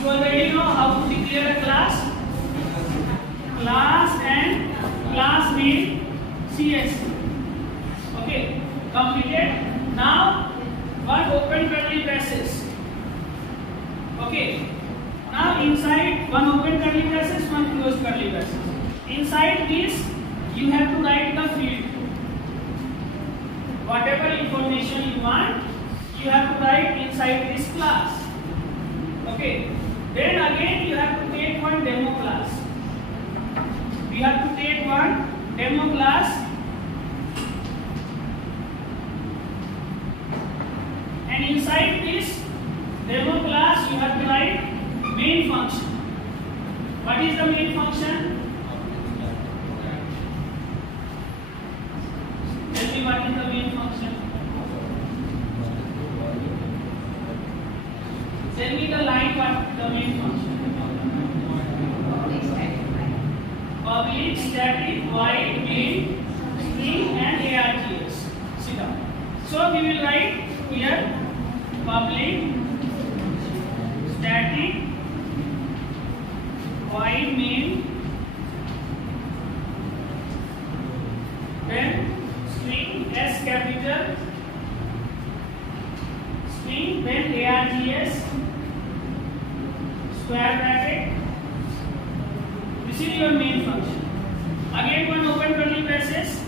You already know how to declare a class. Class and class name CSC. Okay, completed. Now one open curly braces. Okay. Now inside one open curly braces, one closed curly braces. Inside this, you have to write the field. Whatever information you want, you have to write inside this class. Okay. Then again you have to take one demo class. We have to take one demo class, and inside this demo class you have to write main function. What is the main function? Tell me what is the main function. Tell me the line, what the main function. Public static void main string and args. Sit down. So we will write here public static void main, then string S capital, string, then args, square bracket. This is your main function. Again one open curly braces.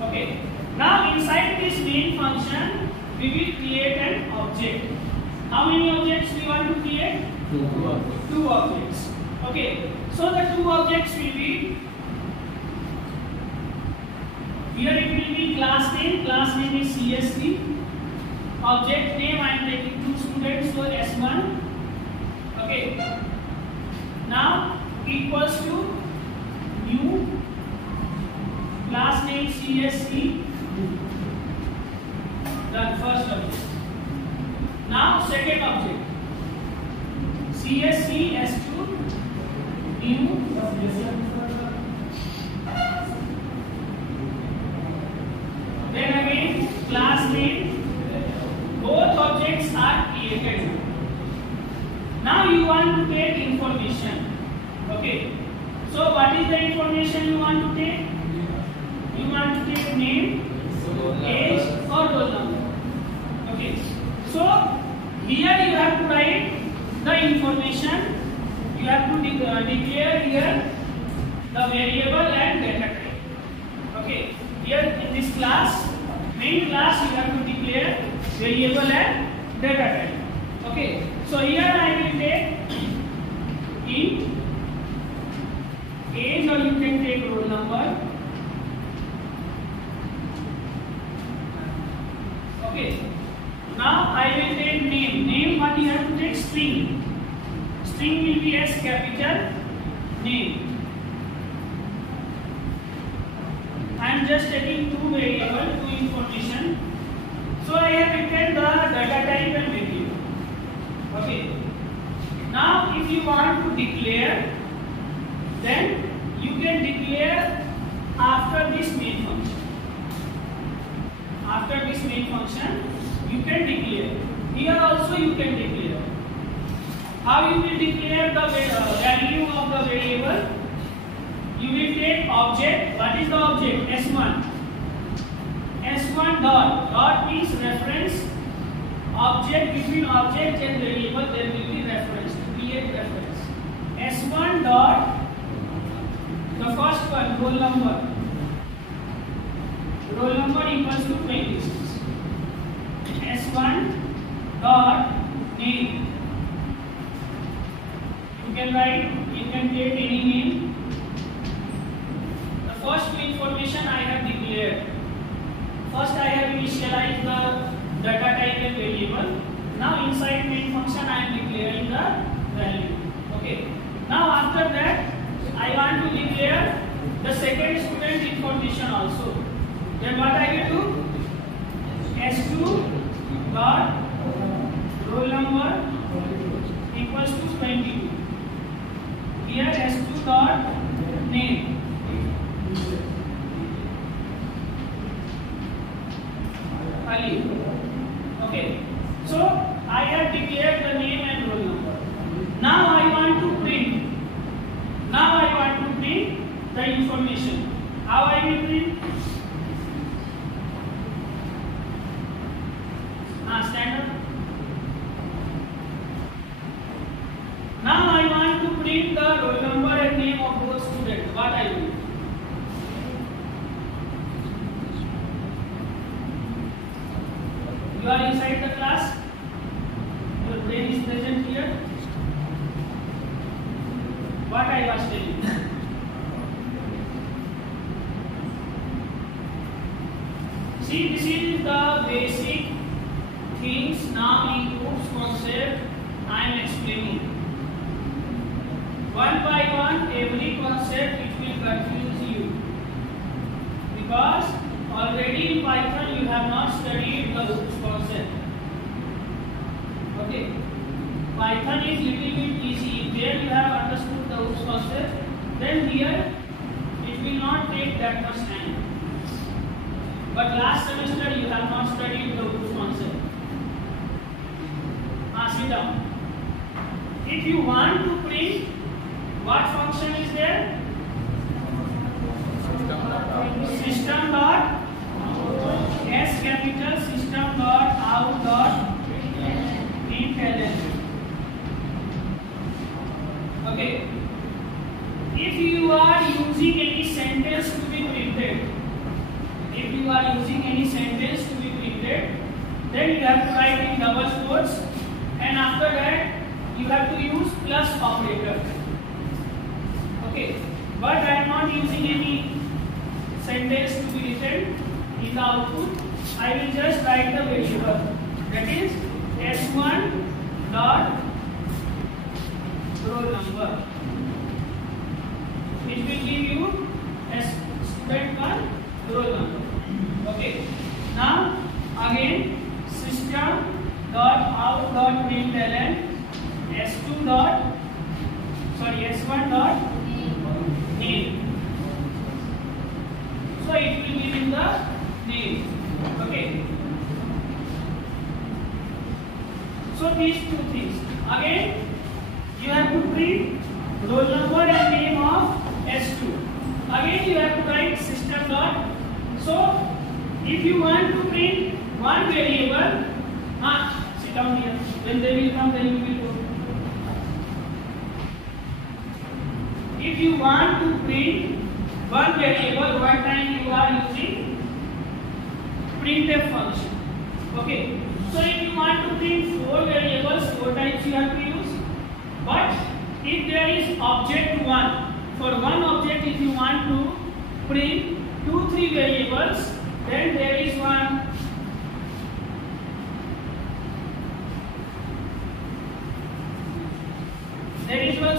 Okay. Now inside this main function we will create an object. How many objects we want to create? Two objects. Okay. So the two objects will be, here it will be class name. Class name is CSC. Object name I am taking two students, so S1. Okay. Now equals to new class name CSC. Done. First object. Now second object CSC S2 new. Then again class name. Both objects are created. Now you want to take information. Okay. So what is the information you want to take? You want to take name, age or roll number. Okay. So here you have to write the information. You have to declare here the variable and data type. Okay. Here in this class, main class, you have to declare variable and data type. Okay. So here I will take int age, or you can take roll number. Okay. Now I will take name. Name, what you have to take? String. String will be S capital name. I am just taking two variable, two information. So I have written the data type and variable. Okay. Now if you want to declare, then you can declare after this main function. After this main function, you can declare. Here also you can declare. How you will declare the value of the variable? You will take object. What is the object? S1. S1 dot. Dot means reference. Object, between object and variable there will be reference. To create reference. S1 dot. The first one, roll number. Roll number equals to 26. S1 dot name. You can write, you can take any name. The first two information I have declared. First I have initialized the data type and variable. Now inside main function I am declaring the value. Okay. Now after that I want to declare the second student information also. Then what I will do? S2 dot roll number equals to 22. Here S2 dot name. Ali. Okay. So I have declared the name and roll number. information. How I will print? Stand up. Now I want to print the roll number and name of both students. What I do? You are inside the class. Your brain is present here. What I was telling you. See, this is the basic things now in groups concept I am explaining. One by one, every concept it will confuse you, because already in Python you have not studied the hooks concept. Okay, Python is little bit easy. There you have understood the hooks concept. Then here it will not take that much time. But last semester you have not studied the hooks concept. Sit down. If you want to print, what function is there? System dot S capital system dot out dot println. Okay. If you are using any sentence to be printed, then you have to write in double quotes, and after that you have to use plus operator. Okay, but I am not using any sentence to be written in the output. I will just write the variable, that is S1 dot roll number, which will give you S student 1 roll number. Okay, now again system dot out dot println S1 dot name. So it will give in the name. Okay. So these two things. Again, you have to print roll number and name of S2. Again, you have to write system dot. So if you want to print one variable, sit down here. When they will come, then you will go. If you want to print one variable, one time you are using printf function. Okay. So if you want to print 4 variables, 4 times you have to use. But if there is object 1, for one object if you want to print 2-3 variables, then there is one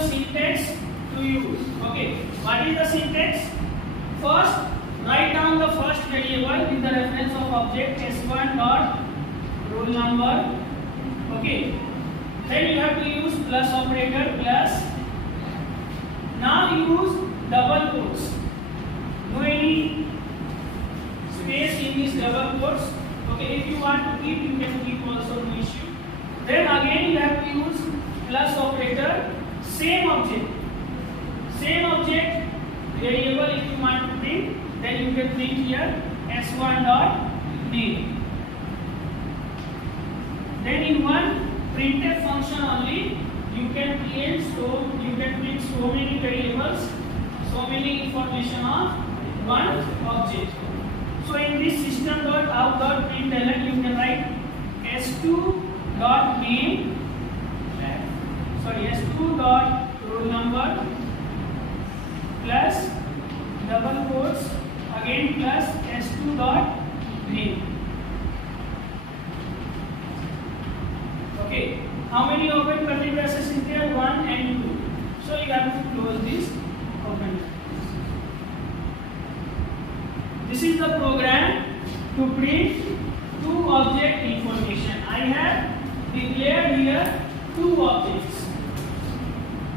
syntax to use. Okay, what is the syntax? First, write down the first variable with the reference of object S1 dot roll number. Okay, then you have to use plus operator, plus. Now use double quotes. No any space in these double quotes. Okay, if you want to keep, you can keep also, no issue. Then again you have to use plus operator. Same object variable. If you want to print, then you can print here S1 dot name. Then in one printf function only you can print so many variables, so many information of one object. So in this system dot out dot println you can write S2 dot name, S2 dot roll number plus double quotes again plus S2 dot name. Okay, how many open curly braces is there? 1 and 2. So you have to close this open. This is the program to print 2 object information. I have declared here 2 objects.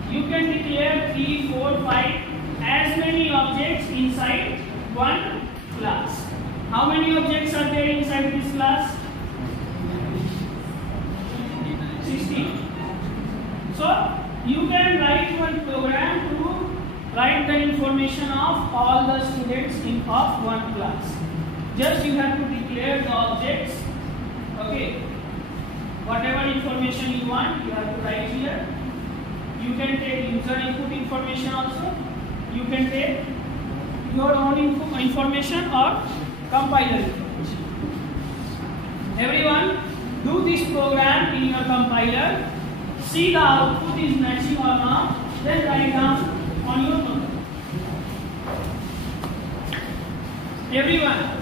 You can declare 3, 4, 5, as many objects inside one class. How many objects are there inside this class? 16. So you can write one program to write the information of all the students in of one class. Just you have to declare the objects. Okay, whatever information you want, you have to write here. You can take user input information also. You can take your own information or compiler information. Everyone, do this program in your compiler. See the output is matching or not. Then write down on your notebook. Everyone.